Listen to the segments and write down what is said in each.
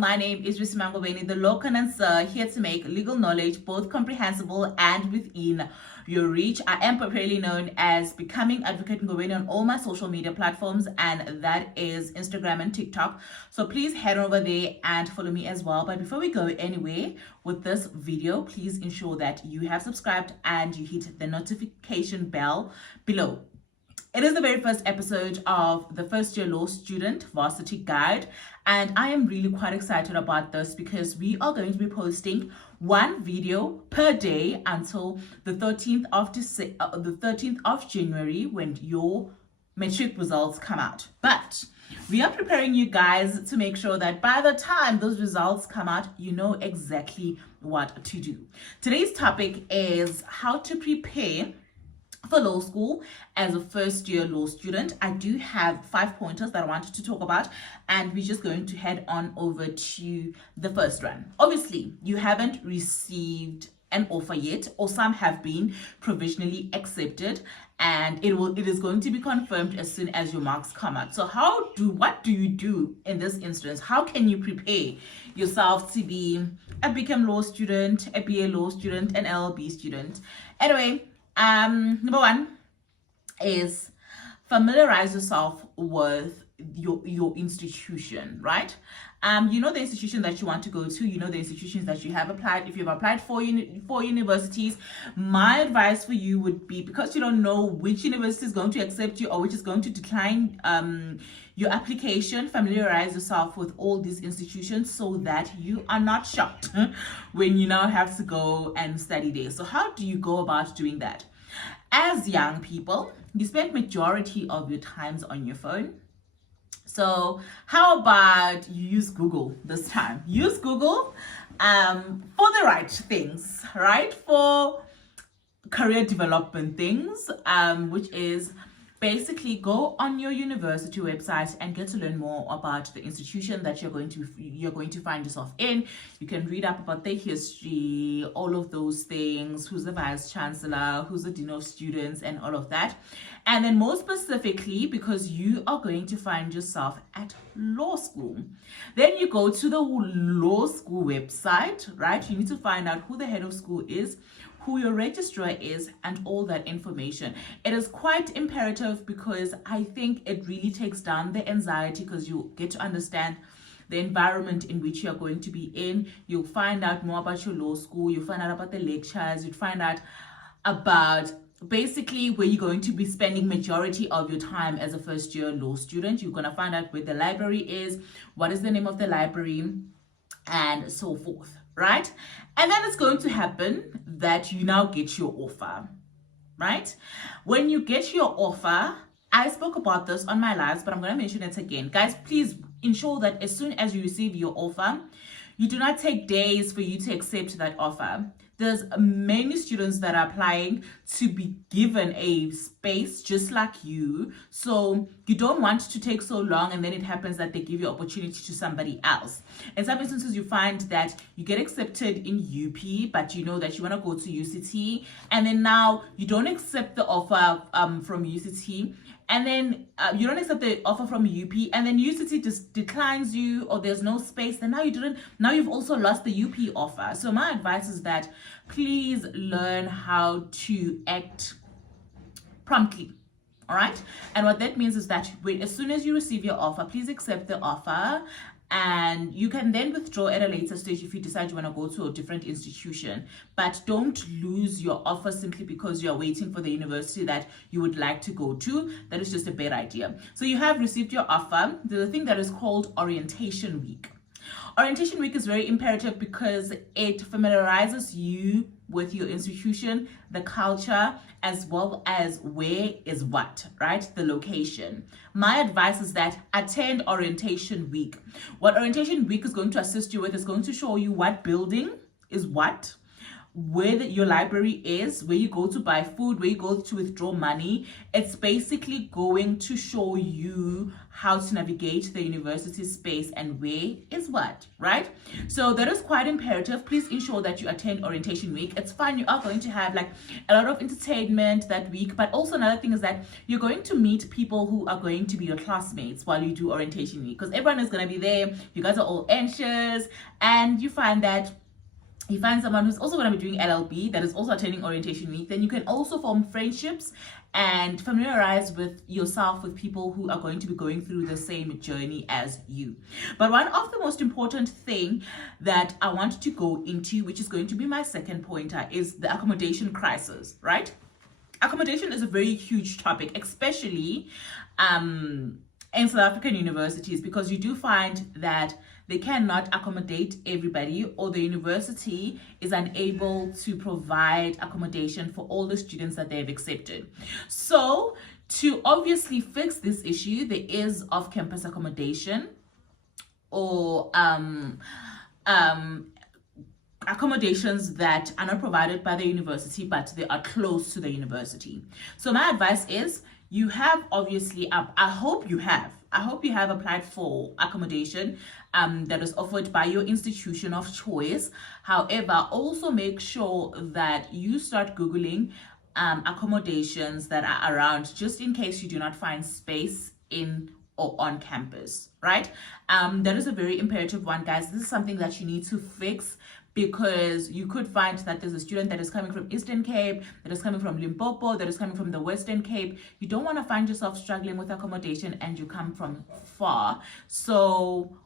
My name is Risimangobeni, the law connoisseur, here to make legal knowledge both comprehensible and within your reach. I am popularly known as Becoming Advocate Ngobeni on all my social media platforms, and that is Instagram and TikTok. So please head over there and follow me as well. But before we go anywhere with this video, please ensure that you have subscribed and you hit the notification bell below. It is the very first episode of the first year law student varsity guide, and I am really quite excited about this because we are going to be posting one video per day until the 13th of January when your matric results come out. But we are preparing you guys to make sure that by the time those results come out, you know exactly what to do. Today's topic is how to prepare for law school as a first year law student. I do have 5 pointers that I wanted to talk about, and we're just going to head on over to the first one. Obviously, you haven't received an offer yet, or some have been provisionally accepted, and it is going to be confirmed as soon as your marks come out. So what do you do in this instance? How can you prepare yourself to be a BCom law student, a BA law student, an LLB student? Anyway, number one is familiarize yourself with your institution, right? You know the institution that you want to go to, you know the institutions that you have applied. If you've applied for universities, my advice for you would be, because you don't know which university is going to accept you or which is going to decline your application, familiarize yourself with all these institutions so that you are not shocked when you now have to go and study there. So how do you go about doing that? As young people, you spend majority of your times on your phone. So how about you use Google this time? Use Google for the right things, right? For career development things, which is basically go on your university website and get to learn more about the institution that you're going to find yourself in. You can read up about their history, all of those things, who's the vice chancellor, who's the dean of students, and all of that. And then more specifically, because you are going to find yourself at law school, then you go to the law school website, right? You need to find out who the head of school is, who your registrar is, and all that information. It is quite imperative because I think it really takes down the anxiety, because you get to understand the environment in which you're going to be in. You'll find out more about your law school, you'll find out about the lectures, you'll find out about basically where you're going to be spending majority of your time as a first year law student. You're going to find out where the library is, what is the name of the library, and so forth, right? And then it's going to happen that you now get your offer, right? When you get your offer, I spoke about this on my lives, but I'm going to mention it again. Guys, please ensure that as soon as you receive your offer, you do not take days for you to accept that offer. There's many students that are applying to be given a space just like you. So you don't want to take so long, and then it happens that they give you opportunity to somebody else. In some instances, you find that you get accepted in UP, but you know that you want to go to UCT, and then now you don't accept the offer from UCT, and then you don't accept the offer from UP, and then UCT just declines you, or there's no space. Then now you've also lost the UP offer. So my advice is that please learn how to act promptly. All right. And what that means is that as soon as you receive your offer, please accept the offer, and you can then withdraw at a later stage if you decide you want to go to a different institution. But don't lose your offer simply because you're waiting for the university that you would like to go to. That is just a bad idea. So you have received your offer. There's a thing that is called orientation week. Orientation week is very imperative because it familiarizes you with your institution, the culture, as well as where is what, right? The location. My advice is that attend orientation week. What orientation week is going to assist you with is going to show you what building is what where your library is, where you go to buy food, where you go to withdraw money. It's basically going to show you how to navigate the university space and where is what, right? So that is quite imperative. Please ensure that you attend orientation week. It's fun. You are going to have like a lot of entertainment that week, but also another thing is that you're going to meet people who are going to be your classmates while you do orientation week, because everyone is going to be there. You guys are all anxious, and you find someone who's also going to be doing LLB that is also attending orientation week. Then you can also form friendships and familiarize with yourself with people who are going to be going through the same journey as you. But one of the most important thing that I want to go into, which is going to be my second pointer, is the accommodation crisis, right? Accommodation is a very huge topic, especially in South African universities, because you do find that they cannot accommodate everybody, or the university is unable to provide accommodation for all the students that they've accepted. So to obviously fix this issue, there is off-campus accommodation, or accommodations that are not provided by the university, but they are close to the university. So my advice is, you have obviously, I hope you have applied for accommodation that is offered by your institution of choice. However, also make sure that you start Googling accommodations that are around, just in case you do not find space in or on campus, right? That is a very imperative one, guys. This is something that you need to fix, because you could find that there's a student that is coming from Eastern Cape, that is coming from Limpopo, that is coming from the Western Cape. You don't want to find yourself struggling with accommodation and you come from far. So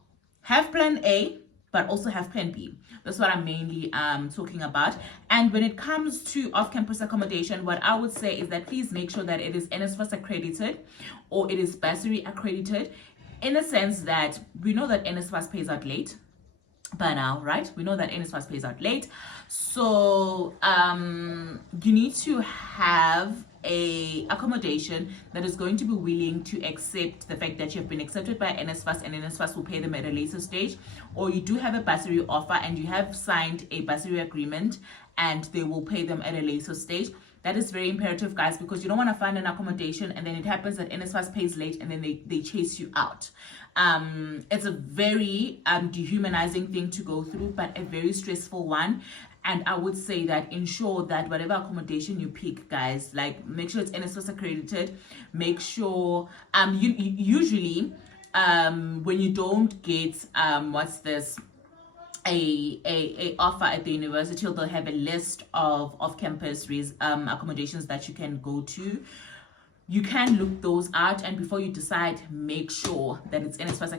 have plan A, but also have plan B. That's what I'm mainly talking about. And when it comes to off-campus accommodation, what I would say is that please make sure that it is NSFAS accredited, or it is bursary accredited, in a sense that we know that NSFAS pays out late by now, right? We know that NSFAS pays out late. So you need to have a accommodation that is going to be willing to accept the fact that you have been accepted by NSFAS, and NSFAS will pay them at a later stage. Or you do have a bursary offer and you have signed a bursary agreement and they will pay them at a later stage. That is very imperative, guys, because you don't want to find an accommodation and then it happens that NSFAS pays late and then they chase you out. It's a very dehumanizing thing to go through, but a very stressful one. And I would say that ensure that whatever accommodation you pick, guys, like make sure it's NSFAS accredited. Make sure usually when you don't get a offer at the university, they'll have a list of off-campus accommodations that you can go to. You can look those out, and before you decide, make sure that it's NSFAS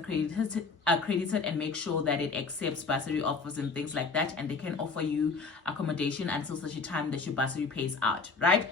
accredited, and make sure that it accepts bursary offers and things like that, and they can offer you accommodation until such a time that your bursary pays out, right?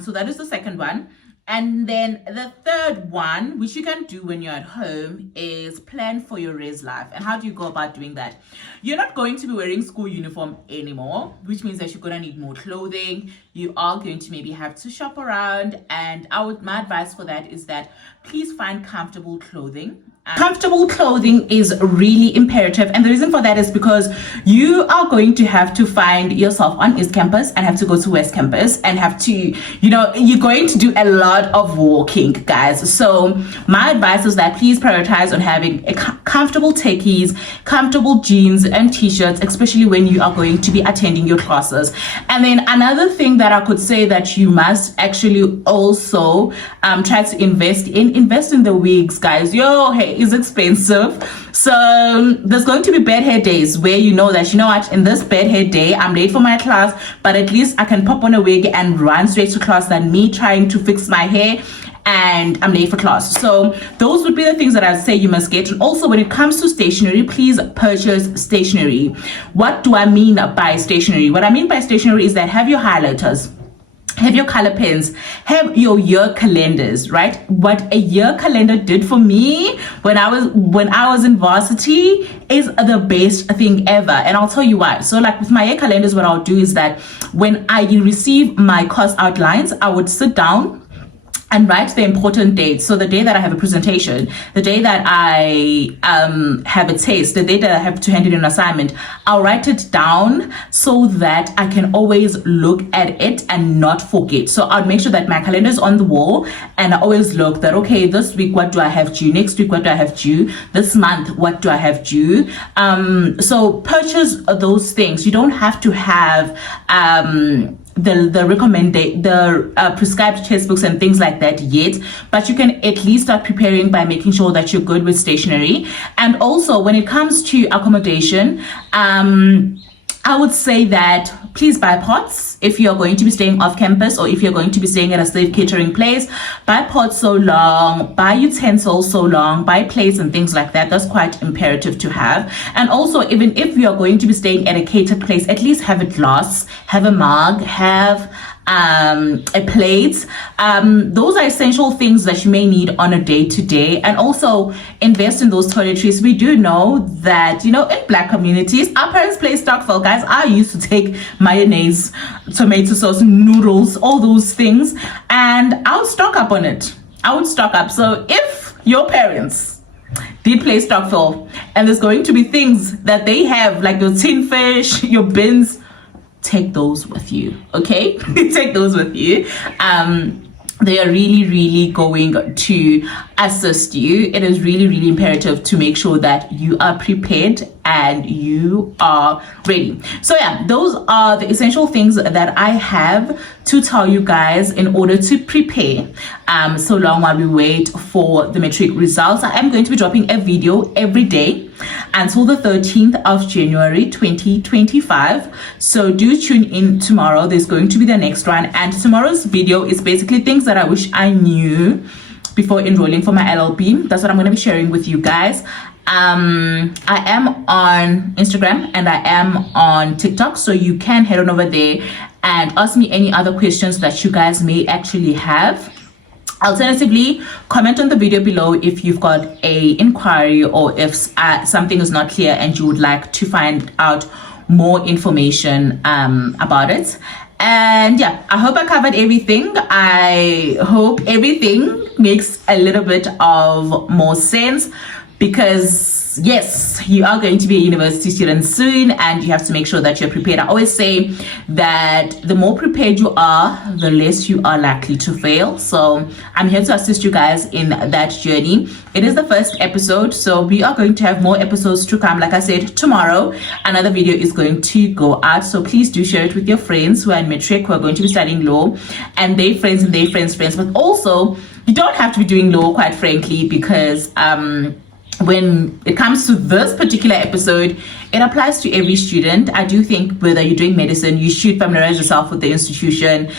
So that is the second one. And then the third one, which you can do when you're at home, is plan for your res life. And how do you go about doing that? You're not going to be wearing school uniform anymore, which means that you're going to need more clothing. You are going to maybe have to shop around. And my advice for that is that please find comfortable clothing. Comfortable clothing is really imperative, and the reason for that is because you are going to have to find yourself on East Campus and have to go to West Campus and have to, you're going to do a lot of walking, guys. So my advice is that please prioritize on having a comfortable techies, comfortable jeans and t-shirts, especially when you are going to be attending your classes. And then another thing that I could say that you must actually also try to invest in the wigs, guys. Hey, is expensive. So there's going to be bad hair days where you know what, in this bad hair day I'm late for my class, but at least I can pop on a wig and run straight to class than me trying to fix my hair and I'm late for class. So those would be the things that I'd say you must get. And also when it comes to stationery, please purchase stationery. What do I mean by stationery? What I mean by stationery is that have your highlighters, have your color pens, have your year calendars, right? What a year calendar did for me when I was in varsity is the best thing ever, and I'll tell you why. So like with my year calendars, what I'll do is that when I receive my course outlines, I would sit down and write the important dates. So the day that I have a presentation, the day that I have a test, the day that I have to hand in an assignment, I'll write it down so that I can always look at it and not forget. So I'll make sure that my calendar is on the wall, and I always look that, okay, this week, what do I have due? Next week, what do I have due? This month, what do I have due? So purchase those things. You don't have to have the prescribed textbooks and things like that yet, but you can at least start preparing by making sure that you're good with stationery. And also when it comes to accommodation, I would say that please buy pots if you're going to be staying off campus, or if you're going to be staying at a safe catering place. Buy pots so long, buy utensils so long, buy plates and things like that. That's quite imperative to have. And also, even if you're going to be staying at a catered place, at least have a glass, have a mug, have a plate. Those are essential things that you may need on a day-to-day. And also invest in those toiletries. We do know that, you know, in Black communities, our parents play stockful. Guys, I used to take mayonnaise, tomato sauce, noodles, all those things, and I would stock up on it. I would stock up. So if your parents did play stockful and there's going to be things that they have, like your tin fish, your bins, take those with you, okay? Take those with you. They are really going to assist you. It is really imperative to make sure that you are prepared and you are ready. So yeah, those are the essential things that I have to tell you guys in order to prepare so long while we wait for the matric results. I am going to be dropping a video every day until the 13th of January 2025. So do tune in tomorrow. There's going to be the next one, and tomorrow's video is basically things that I wish I knew before enrolling for my LLB. That's what I'm going to be sharing with you guys. I am on Instagram and I am on TikTok, so you can head on over there and ask me any other questions that you guys may actually have. Alternatively, comment on the video below if you've got a inquiry, or if something is not clear and you would like to find out more information about it. And yeah, I hope I covered everything. I hope everything makes a little bit of more sense, because yes, you are going to be a university student soon and you have to make sure that you're prepared. I always say that the more prepared you are, the less you are likely to fail. So I'm here to assist you guys in that journey. It is the first episode, so we are going to have more episodes to come. Like I said, tomorrow another video is going to go out, so please do share it with your friends who are in matric, who are going to be studying law, and their friends and their friends. But also, you don't have to be doing law, quite frankly, because when it comes to this particular episode, it applies to every student. I do think whether you're doing medicine, you should familiarize yourself with the institution.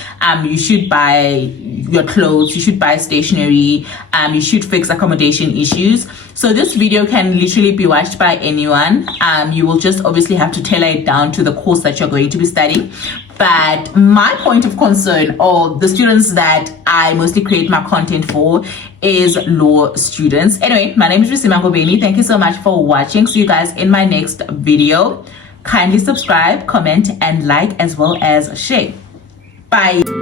You should buy your clothes, you should buy stationery, you should fix accommodation issues. So this video can literally be watched by anyone. You will just obviously have to tailor it down to the course that you're going to be studying. But my point of concern, or the students that I mostly create my content for, is law students. Anyway, my name is Risima Ngobeni. Thank you so much for watching. See you guys in my next video. Kindly subscribe, comment, and like, as well as share. Bye.